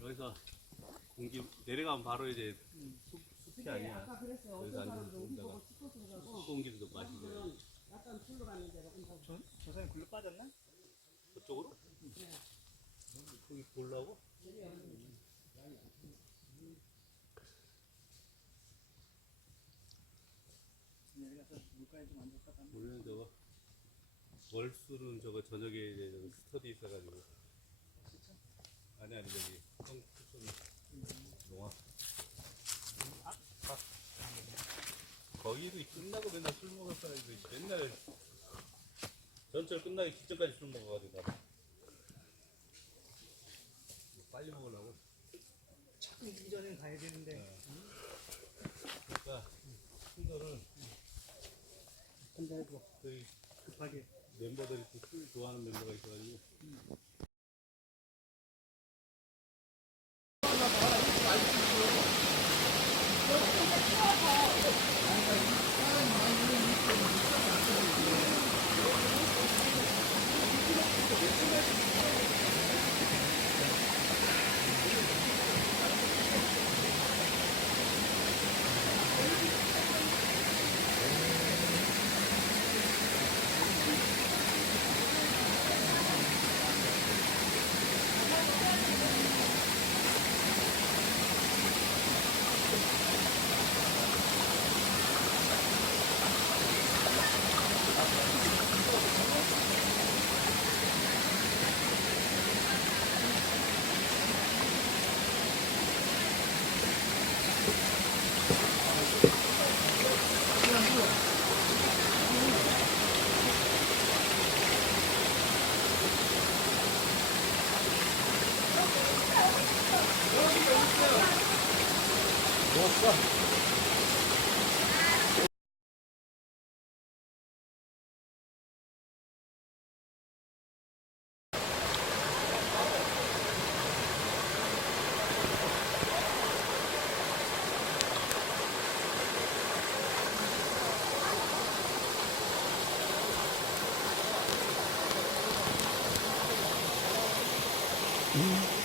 여기서 공기 내려가면 바로 이제 숲이 아니야. 아까 그랬어요. 여기서 어떤 앉아서 사람도 우리 있다가 보고 싶어서 가고 공기도 마시고. 약간 굴러가는 데로 온다고. 저 사람이 글로 빠졌나? 그쪽으로? 거기 보려고? 내려가서 물가에 좀 앉았다 가면 우리는 저거 월수는 저거 저녁에 이제 저기 스터디 있어가지고. 아니 저기 농아. 거기도 끝나고 맨날 술 먹을 사람이 맨날 전철 끝나기 직전까지 술 먹어가지고 나도. 빨리 먹으려고. 차 끊기기 전에 가야 되는데. 그러니까 술 근데 뭐 저희 급하게 멤버들이 술 좋아하는 멤버가 있어가지고. 음.